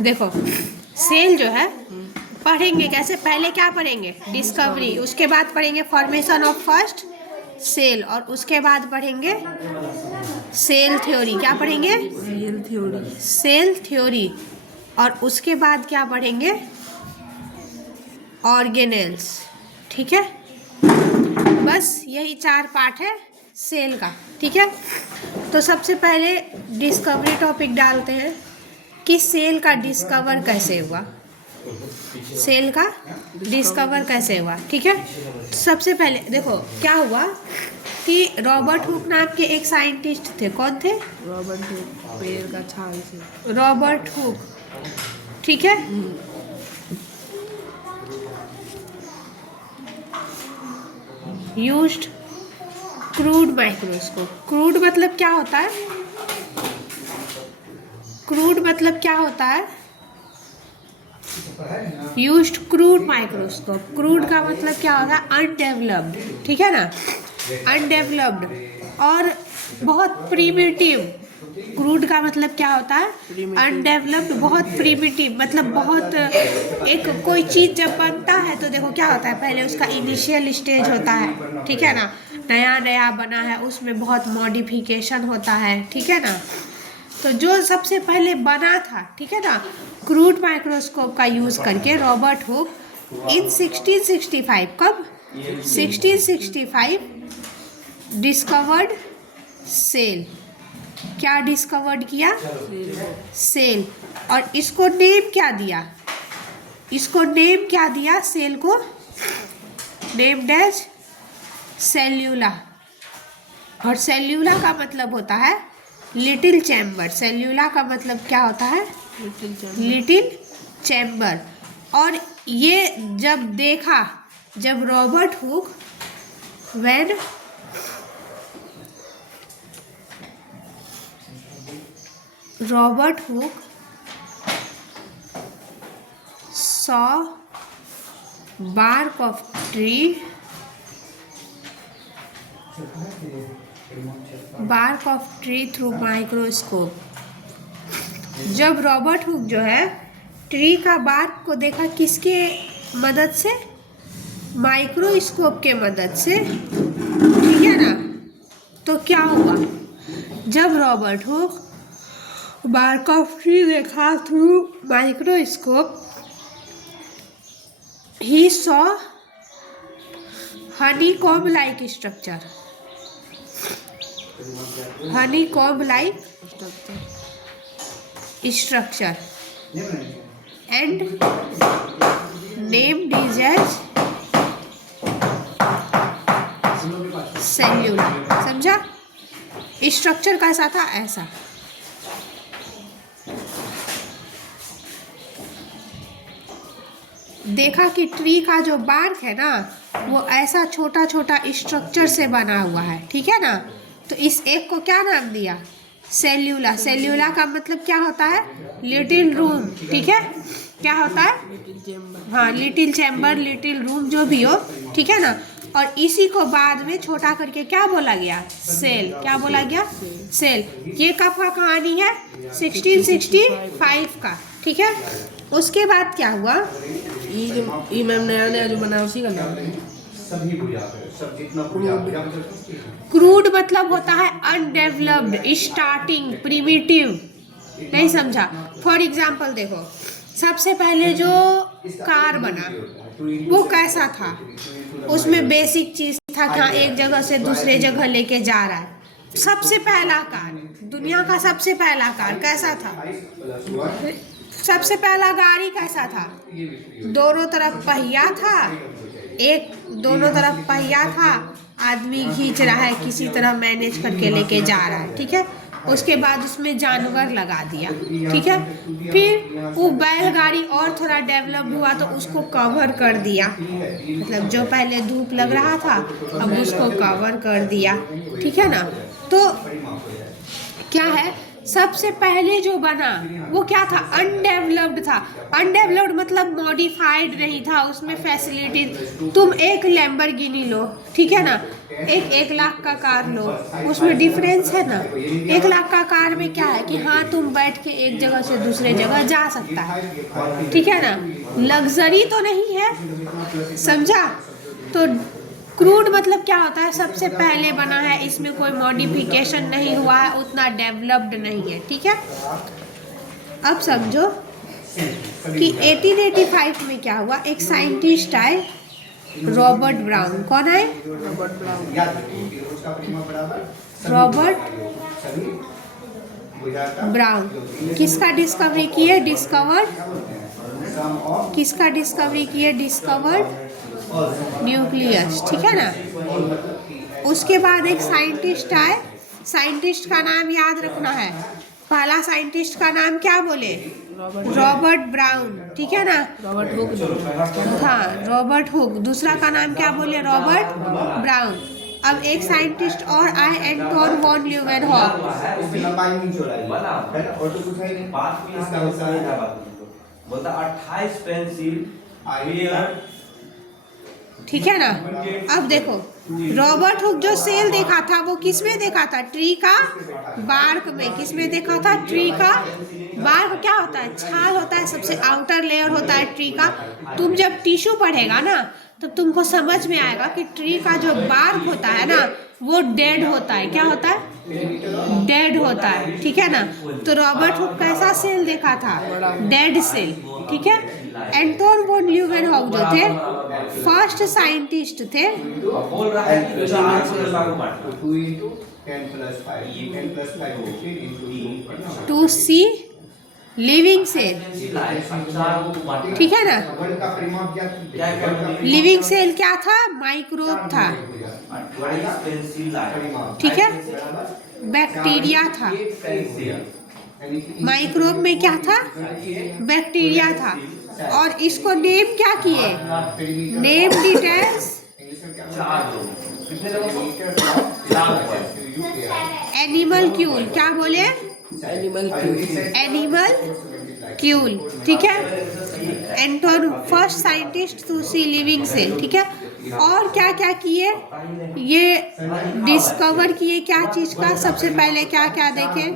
देखो सेल जो है पढ़ेंगे कैसे, पहले क्या पढ़ेंगे डिस्कवरी, उसके बाद पढ़ेंगे फॉर्मेशन ऑफ फर्स्ट सेल, और उसके बाद पढ़ेंगे सेल थ्योरी। क्या पढ़ेंगे? Cell theory. Cell theory. और उसके बाद क्या पढ़ेंगे? ऑर्गेनेल्स। ठीक है, बस यही 4 पार्ट है सेल का। ठीक है, तो सबसे पहले डिस्कवरी टॉपिक डालते हैं कि सेल का डिस्कवर कैसे हुआ, सेल का डिस्कवर कैसे हुआ। ठीक है, सबसे पहले देखो क्या हुआ कि रॉबर्ट हुक नाम के एक साइंटिस्ट थे। कौन थे? रॉबर्ट हुक, पेड़ का छाल से। Robert Hooke. ठीक है, यूज्ड क्रूड माइक्रोस्कोप। क्रूड मतलब क्या होता है? क्रूड मतलब क्या होता है? Used crude microscope. क्रूड का मतलब क्या होता है? अनडेवलप्ड। ठीक है ना, अनडेवलप्ड और बहुत प्रिमिटिव। क्रूड का मतलब क्या होता है? अनडेवलप्ड, बहुत प्रिमिटिव, मतलब बहुत एक कोई चीज़ जब बनता है तो देखो क्या होता है, पहले उसका इनिशियल स्टेज होता है। ठीक है ना, नया नया बना है, उसमें बहुत मॉडिफिकेशन होता है। ठीक है ना, तो जो सबसे पहले बना था, ठीक है ना, क्रूड माइक्रोस्कोप का यूज़ करके रॉबर्ट हुक इन 1665, कब? 1665 डिस्कवर्ड सेल। क्या डिस्कवर्ड किया? सेल। और इसको नेम क्या दिया? इसको नेम क्या दिया? सेल को नेम डैश सेल्यूला। और सेल्यूला का मतलब होता है लिटिल चैम्बर। सेल्यूला का मतलब क्या होता है? Little chamber. और ये जब देखा, जब Robert hook when Robert Hooke saw bark of tree, bark of tree through microscope। जब रॉबर्ट हुक जो है ट्री का बार्क को देखा, किसके मदद से? माइक्रोस्कोप के मदद से। ठीक है ना, तो क्या हुआ जब Robert Hooke bark of tree देखा through microscope, he saw honeycomb like structure, honeycomb like structure and named it as cellular। समझा? स्ट्रक्चर कैसा था? ऐसा। देखा कि ट्री का जो बार्क है ना, वो ऐसा छोटा छोटा स्ट्रक्चर से बना हुआ है। ठीक है ना, तो इस एक को क्या नाम दिया? सेल्यूला। सेल्यूला का मतलब क्या होता है? Little room. ठीक है, क्या होता है? हाँ, लिटिल चैम्बर, लिटिल रूम, जो भी हो। ठीक है ना, और इसी को बाद में छोटा करके क्या बोला गया? सेल। क्या बोला गया? सेल। ये कब का कहानी है? 1665 का। ठीक है, उसके बाद क्या हुआ? ये मैम नया जो बना उसी का नाम है क्रूड। मतलब होता है अनडेवलप्ड, स्टार्टिंग, प्रिमिटिव। नहीं समझा? फॉर एग्जाम्पल देखो, सबसे पहले जो कार बना वो कैसा था? उसमें बेसिक चीज था कि हाँ, एक जगह से दूसरे जगह लेके जा रहा है। सबसे पहला कार, दुनिया का सबसे पहला कार कैसा था? सबसे पहला गाड़ी कैसा था? दोनों तरफ पहिया था, एक दोनों तरफ पहिया था, आदमी खींच रहा है, किसी तरह मैनेज करके लेके जा रहा है। ठीक है, उसके बाद उसमें जानवर लगा दिया। ठीक है, फिर वो बैलगाड़ी और थोड़ा डेवलप हुआ तो उसको कवर कर दिया, मतलब जो पहले धूप लग रहा था अब उसको कवर कर दिया। ठीक है ना, तो क्या है, सबसे पहले जो बना वो क्या था? अनडेवलप्ड था। अनडेवलप्ड मतलब मॉडिफाइड नहीं था, उसमें फैसिलिटीज। तुम एक लैम्बोर्गिनी लो, ठीक है ना, एक लाख का कार लो, उसमें डिफरेंस है ना। 1 लाख का कार में क्या है कि हाँ तुम बैठ के एक जगह से दूसरे जगह जा सकता है, ठीक है ना, लग्जरी तो नहीं है, समझा। तो क्रूड मतलब क्या होता है, सबसे पहले बना है, इसमें कोई मॉडिफिकेशन नहीं हुआ है, उतना डेवलप्ड नहीं है, ठीक है। अब समझो कि 1885 में क्या हुआ, एक साइंटिस्ट आए, रॉबर्ट ब्राउन। कौन है? Robert brown. किसका डिस्कवरी किए? किसका डिस्कवरी किए? डिस्कवर्ड न्यूक्लियस, ठीक है ना। उसके बाद एक साइंटिस्ट आए, साइंटिस्ट का नाम याद रखना है। पहला साइंटिस्ट का नाम क्या बोले? रॉबर्ट ब्राउन, ठीक है ना। Robert Hooke. हाँ, रॉबर्ट हुक। दूसरा का नाम क्या बोले? Robert brown. अब एक साइंटिस्ट और आए, एंटोन वॉन ल्यूवेनहॉक। बोलता 28 पेंसिल, ठीक है ना। अब देखो, रॉबर्ट हुक जो सेल देखा था वो किस में देखा था? ट्री का बार्क में। किस में देखा था? ट्री का बार्क। क्या होता है? छाल होता है, सबसे आउटर लेयर होता है ट्री का। तुम जब टिश्यू पढ़ेगा ना तब तुमको समझ में आएगा कि ट्री का जो बार्क होता है ना वो डेड होता है। क्या होता है? डेड होता है, ठीक है ना। तो रॉबर्ट हुक कैसा सेल देखा था? डेड सेल, ठीक है। एंटोन वॉन ल्यूवेनहॉक जो थे फर्स्ट साइंटिस्ट थे, बोल रहा है कि 2 सी लिविंग सेल, ठीक है ना। लिविंग सेल क्या था? माइक्रोब था, ठीक है, बैक्टीरिया था। माइक्रोब में क्या था? बैक्टीरिया था। और इसको नेम क्या किए? Name details animalcule. क्या बोले? Animalcule. एनिमल क्यूल, ठीक है। Anton first scientist to see living cell, ठीक है। और क्या क्या किए? ये डिस्कवर किए क्या चीज का? सबसे पहले क्या क्या देखे?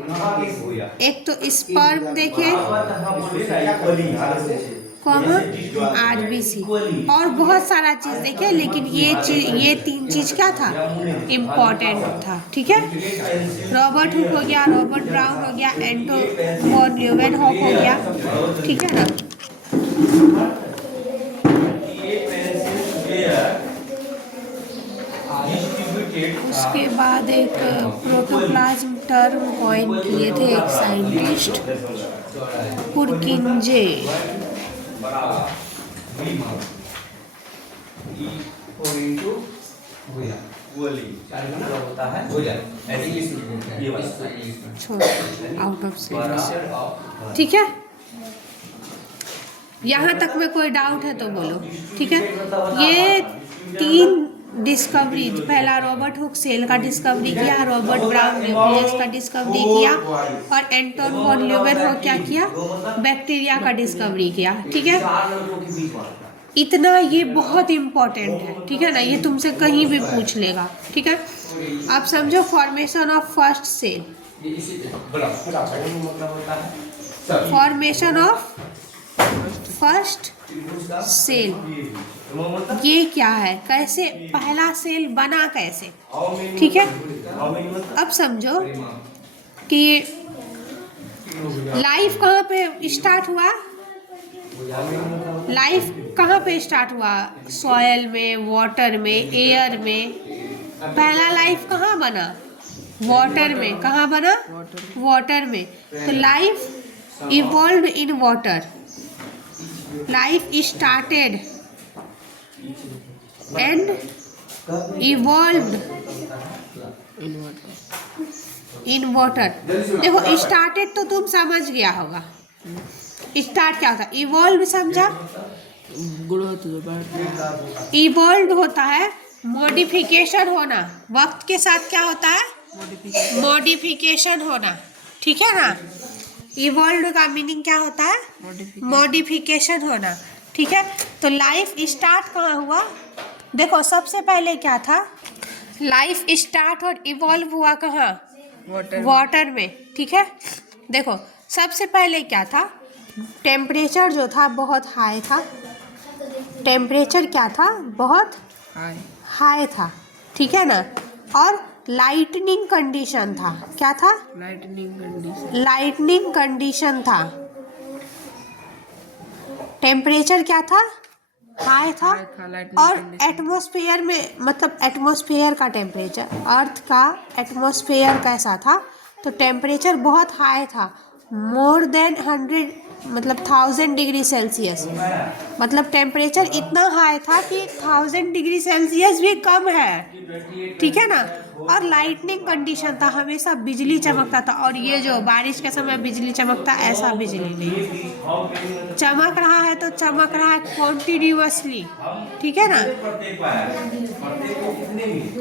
एक तो स्पर्म देखे, कहाँ? आरबीसी, और बहुत सारा चीज देखे, लेकिन ये 3 चीज क्या था? इम्पोर्टेंट था, ठीक है। रॉबर्ट हुक हो गया, रॉबर्ट ब्राउन हो गया, एंटोन वॉन ल्यूवेनहॉक हो गया, ठीक है ना। उसके बाद एक प्रोटोप्लाज्म टर्म कॉइन किए थे एक साइंटिस्ट, पुरकिंजे। आउट ऑफ सिलेबस, ठीक है। यहाँ तक में कोई डाउट है तो बोलो, ठीक है। ये 3 डिस्कवरी, पहला रॉबर्ट हुक सेल का डिस्कवरी किया, रॉबर्ट ब्राउन न्यूक्लियस का डिस्कवरी किया, और एंटोन वॉन ल्यूवेनहॉक क्या किया? बैक्टीरिया का डिस्कवरी किया, ठीक है। इतना ये बहुत इम्पोर्टेंट है, ठीक है ना। ये तुमसे कहीं भी पूछ लेगा, ठीक है। अब समझो formation of first cell. Formation of first cell ये क्या है? कैसे पहला सेल बना, कैसे, ठीक है। अब समझो कि लाइफ कहाँ पे स्टार्ट हुआ? लाइफ कहाँ पे स्टार्ट हुआ? सॉयल में, वाटर में, एयर में। पहला लाइफ कहाँ बना? वाटर में। कहाँ बना? वाटर में। तो life evolved in water. Life started and evolved in water. देखो स्टार्टेड तो तुम समझ गया होगा, स्टार्ट क्या होता है? इवॉल्व समझा? इवॉल्व होता है मॉडिफिकेशन होना, वक्त के साथ क्या होता है? मॉडिफिकेशन होना, ठीक है ना। इवॉल्व का मीनिंग क्या होता है? मॉडिफिकेशन होना, ठीक है। तो लाइफ स्टार्ट कहाँ हुआ? देखो सबसे पहले क्या था? लाइफ स्टार्ट और इवॉल्व हुआ कहाँ? वाटर वाटर में। ठीक है, देखो सबसे पहले क्या था, टेम्परेचर जो था बहुत हाई था। टेम्परेचर क्या था? बहुत हाई हाई था। ठीक है ना, और लाइटनिंग कंडीशन था। क्या था? लाइटनिंग कंडीशन लाइटनिंग कंडीशन था। टेम्परेचर क्या था? हाई था। हाई था, lightning और condition। एटमॉस्फेयर में, मतलब एटमॉस्फेयर का टेम्परेचर, अर्थ का एटमॉस्फेयर कैसा था? तो टेम्परेचर बहुत हाई था, मोर देन 100, मतलब 1000 डिग्री सेल्सियस। मतलब टेम्परेचर इतना हाई था कि 1000 डिग्री सेल्सियस भी कम है। ठीक है ना, और लाइटनिंग कंडीशन था, हमेशा बिजली चमकता था। और ये जो बारिश के समय बिजली चमकता, ऐसा बिजली नहीं, चमक रहा है तो चमक रहा है कॉन्टिन्यूअसली। ठीक है ना,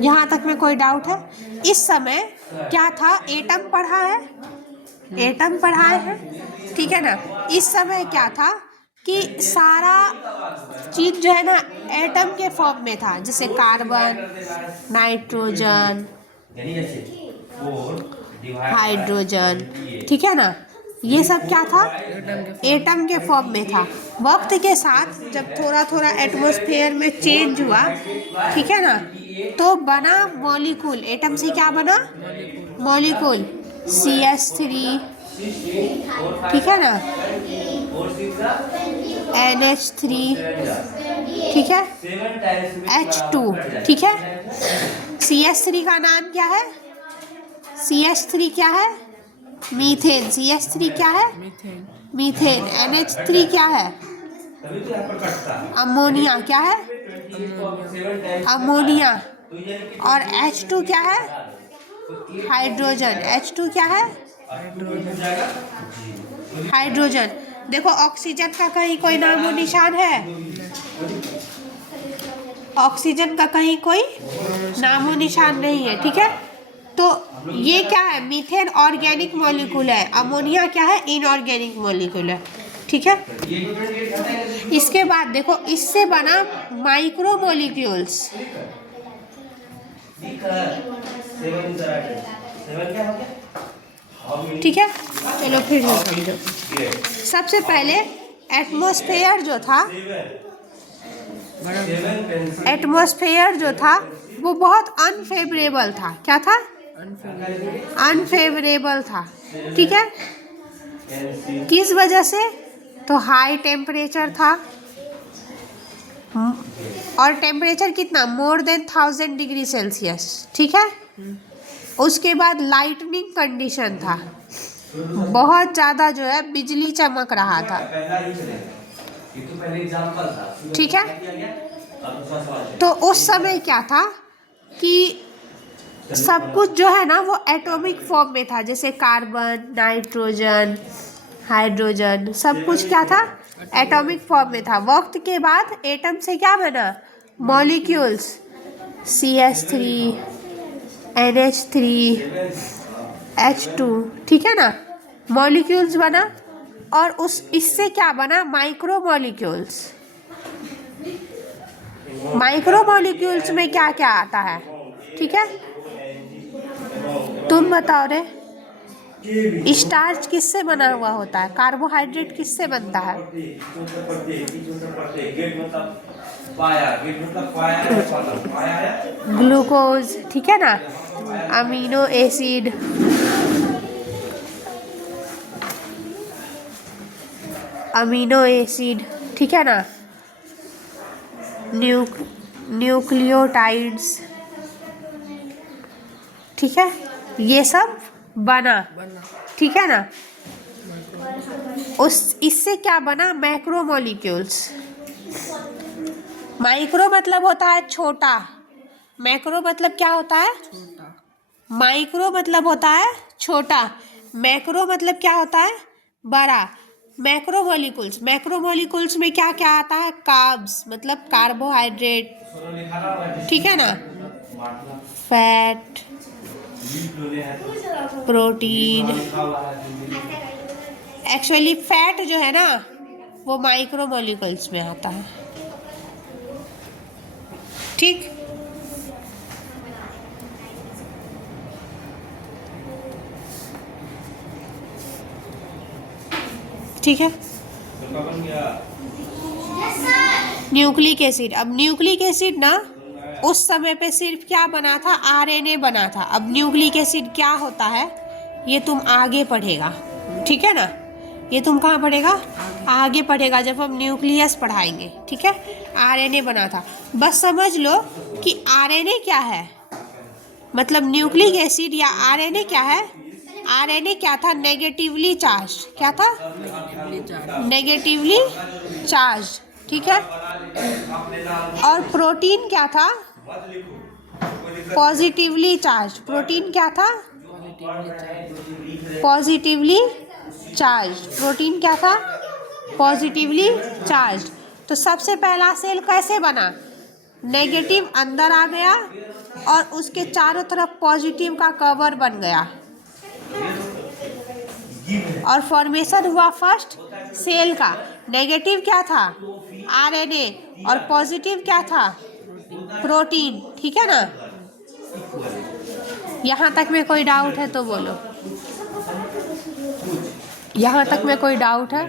यहाँ तक में कोई डाउट है? इस समय क्या था? एटम पढ़ा है, एटम पढ़ाए हैं। ठीक है ना, इस समय क्या था कि सारा चीज जो है ना एटम के फॉर्म में था, जैसे कार्बन, नाइट्रोजन, हाइड्रोजन। ठीक है ना, ये सब क्या था? एटम के फॉर्म में था। वक्त के साथ जब थोड़ा थोड़ा एटमॉस्फेयर में चेंज हुआ, ठीक है ना, तो बना मॉलिक्यूल। एटम से क्या बना? Molecule, CH3। ठीक है ना, NH3। ठीक है, H2। ठीक है, CH3 का नाम क्या है? CH3 क्या है? मीथेन। CH3 क्या है? Methane methane. NH3 क्या है? अमोनिया। क्या है? अमोनिया। और H2 क्या है? हाइड्रोजन। H2 क्या है? हाइड्रोजन। देखो ऑक्सीजन का कहीं कोई नामो निशान है? ऑक्सीजन का कहीं कोई नामो निशान नहीं है। ठीक है, तो ये क्या है? मीथेन ऑर्गेनिक मॉलिक्यूल है, अमोनिया क्या है? इनऑर्गेनिक मॉलिक्यूल है। ठीक है, इसके बाद देखो इससे बना माइक्रो मॉलिक्यूल्स। ठीक है, चलो फिर से समझो। सबसे पहले एटमॉस्फेयर जो था, एटमॉस्फेयर जो था वो बहुत अनफेवरेबल था। क्या था? अनफेवरेबल था। ठीक है, किस वजह से? तो हाई टेम्परेचर था, और टेम्परेचर कितना? More than 1000 degree Celsius. ठीक है, उसके बाद लाइटनिंग कंडीशन था, बहुत ज़्यादा जो है बिजली चमक रहा था। ठीक है, तो उस समय क्या था कि सब कुछ जो है ना वो एटॉमिक फॉर्म में था, जैसे कार्बन, नाइट्रोजन, हाइड्रोजन, सब कुछ क्या था? एटॉमिक फॉर्म में था। वक्त के बाद एटम से क्या बना? Molecules, CH3, NH3, H2। ठीक है ना, मॉलिक्यूल्स बना। और उस इससे क्या बना? Micro molecules. माइक्रो मॉलिक्यूल्स में क्या क्या आता है? ठीक है, तुम बताओ रे। स्टार्च किससे बना हुआ होता है? कार्बोहाइड्रेट किससे बनता है? ग्लूकोज। ठीक है ना, अमीनो एसिड, अमीनो एसिड। ठीक है ना, न्यूक्लियोटाइड्स। ठीक है, ये सब बना। ठीक है ना, उस इससे क्या बना? Macro molecules. माइक्रो मतलब होता है छोटा, मैक्रो मतलब क्या होता है? माइक्रो मतलब होता है छोटा, मैक्रो मतलब क्या होता है? बड़ा। मैक्रो मॉलिक्यूल्स, मैक्रो मॉलिक्यूल्स में क्या क्या आता है? कार्ब्स मतलब कार्बोहाइड्रेट। ठीक है ना, फैट, प्रोटीन। एक्चुअली फैट जो है ना वो माइक्रो मॉलिक्यूल्स में आता है। ठीक, ठीक है। न्यूक्लिक एसिड, अब न्यूक्लिक एसिड ना उस समय पे सिर्फ क्या बना था, आरएनए बना था। अब न्यूक्लिक एसिड क्या होता है ये तुम आगे पढ़ेगा, ठीक है ना। ये तुम कहाँ पढ़ेगा, आगे पढ़ेगा जब हम न्यूक्लियस पढ़ाएंगे, ठीक है। आरएनए बना था, बस समझ लो कि आरएनए क्या है, मतलब न्यूक्लिक एसिड या आरएनए क्या है। आरएनए क्या था, नेगेटिवली चार्ज, क्या था, नेगेटिवली चार्ज, ठीक है। और प्रोटीन क्या था, पॉजिटिवली चार्ज। प्रोटीन क्या था, पॉजिटिवली चार्ज। प्रोटीन क्या था, पॉजिटिवली चार्ज। तो सबसे पहला सेल कैसे बना, नेगेटिव अंदर आ गया और उसके चारों तरफ पॉजिटिव का कवर बन गया और फॉर्मेशन हुआ फर्स्ट सेल का। नेगेटिव क्या था, आरएनए, और पॉजिटिव क्या था, प्रोटीन, ठीक है ना। यहाँ तक में कोई डाउट है तो बोलो, यहाँ तक में कोई डाउट है।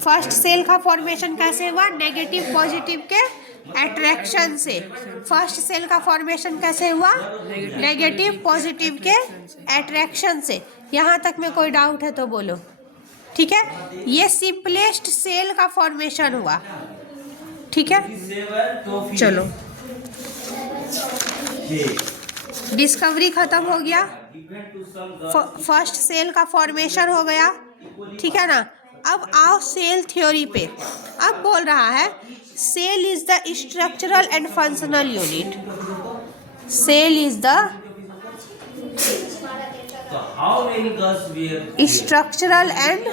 फर्स्ट सेल का फॉर्मेशन कैसे हुआ, नेगेटिव पॉजिटिव के अट्रैक्शन से। फर्स्ट सेल का फॉर्मेशन कैसे हुआ, नेगेटिव पॉजिटिव के अट्रैक्शन से। यहाँ तक में कोई डाउट है तो बोलो, ठीक है। ये सिंपलेस्ट सेल का फॉर्मेशन हुआ, ठीक है। चलो, डिस्कवरी खत्म हो गया, फर्स्ट सेल का फॉर्मेशन हो गया, ठीक है ना। अब आओ सेल थ्योरी पे। अब बोल रहा है cell is the structural and functional unit. Cell is the structural and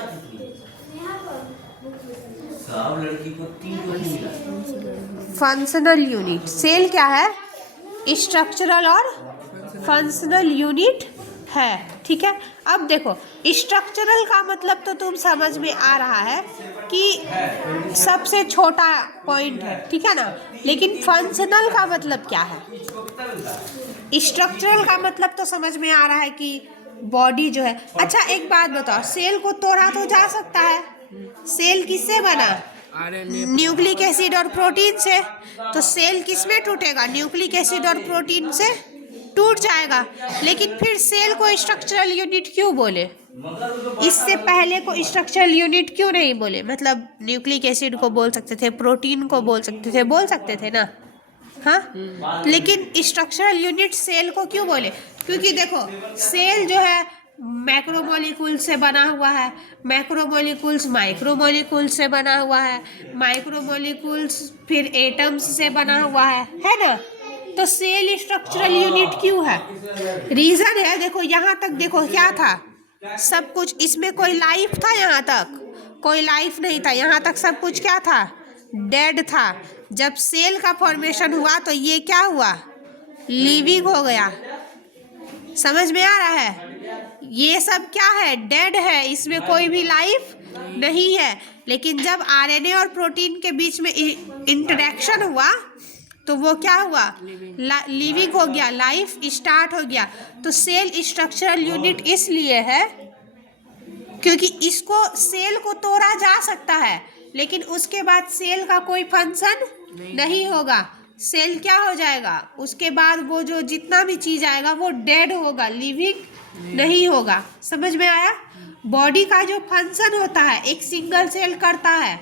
functional unit. Cell क्या है, स्ट्रक्चरल और फंक्शनल यूनिट है, ठीक है। अब देखो स्ट्रक्चरल का मतलब तो तुम समझ में आ रहा है कि सबसे छोटा पॉइंट है, ठीक है ना। लेकिन फंक्शनल का मतलब क्या है, स्ट्रक्चरल का मतलब तो समझ में आ रहा है कि बॉडी जो है। अच्छा एक बात बताओ, सेल को तोड़ा तो जा सकता है, सेल किससे बना, न्यूक्लिक एसिड और प्रोटीन से। तो सेल किसमें टूटेगा, न्यूक्लिक एसिड और प्रोटीन से टूट जाएगा। लेकिन फिर सेल को स्ट्रक्चरल यूनिट क्यों बोले, इससे पहले को स्ट्रक्चरल यूनिट क्यों नहीं बोले। मतलब न्यूक्लिक एसिड को बोल सकते थे, प्रोटीन को बोल सकते थे ना, हाँ। लेकिन स्ट्रक्चरल यूनिट सेल को क्यों बोले, क्योंकि देखो सेल जो है मैक्रोमोलिक्यूल से बना हुआ है, मैक्रोमोलिक्यूल्स माइक्रोमोलिक्यूल्स से बना हुआ है, माइक्रोमोलिक्यूल्स फिर एटम्स से बना हुआ है ना। तो सेल स्ट्रक्चरल यूनिट क्यों है, रीजन है। देखो यहाँ तक देखो क्या था, सब कुछ, इसमें कोई लाइफ था, यहाँ तक कोई लाइफ नहीं था, यहाँ तक सब कुछ क्या था, डेड था। जब सेल का फॉर्मेशन हुआ तो ये क्या हुआ, लिविंग हो गया। समझ में आ रहा है, ये सब क्या है, डेड है, इसमें कोई भी लाइफ नहीं है। लेकिन जब आरएनए और प्रोटीन के बीच में इंटरेक्शन हुआ तो वो क्या हुआ, लिविंग हो गया, लाइफ स्टार्ट हो गया। तो सेल स्ट्रक्चरल यूनिट इसलिए है क्योंकि इसको सेल को तोड़ा जा सकता है, लेकिन उसके बाद सेल का कोई फंक्शन नहीं होगा। सेल क्या हो जाएगा, उसके बाद वो जो जितना भी चीज आएगा वो डेड होगा, लिविंग नहीं होगा। समझ में आया। बॉडी का जो फंक्शन होता है एक सिंगल सेल करता है,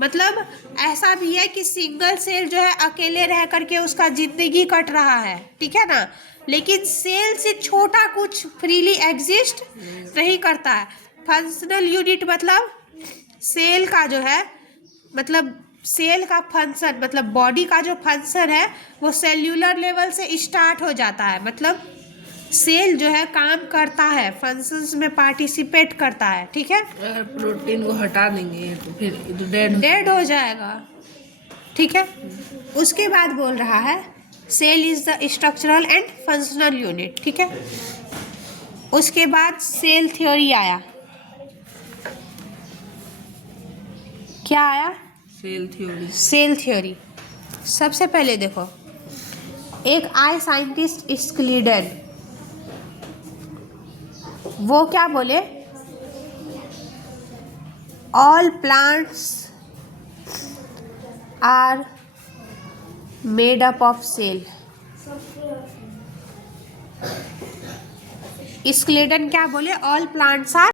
मतलब ऐसा भी है कि सिंगल सेल जो है अकेले रह करके उसका जिंदगी कट रहा है, ठीक है ना। लेकिन सेल से छोटा कुछ फ्रीली एग्जिस्ट नहीं करता है। फंक्शनल यूनिट मतलब सेल का जो है, मतलब सेल का फंक्शन, मतलब बॉडी का जो फंक्शन है वो सेल्यूलर लेवल से स्टार्ट हो जाता है। मतलब सेल जो है काम करता है, फंक्शंस में पार्टिसिपेट करता है, ठीक है। अगर प्रोटीन को हटा देंगे तो फिर तो डेड हो जाएगा, ठीक है। उसके बाद बोल रहा है cell is the structural and functional unit, ठीक है। उसके बाद सेल थ्योरी आया। क्या आया, सेल थ्योरी। Cell theory. सबसे पहले देखो, एक आए साइंटिस्ट स्क्लीडेन, वो क्या बोले, all plants are made up of cell. Schleiden क्या बोले? All plants are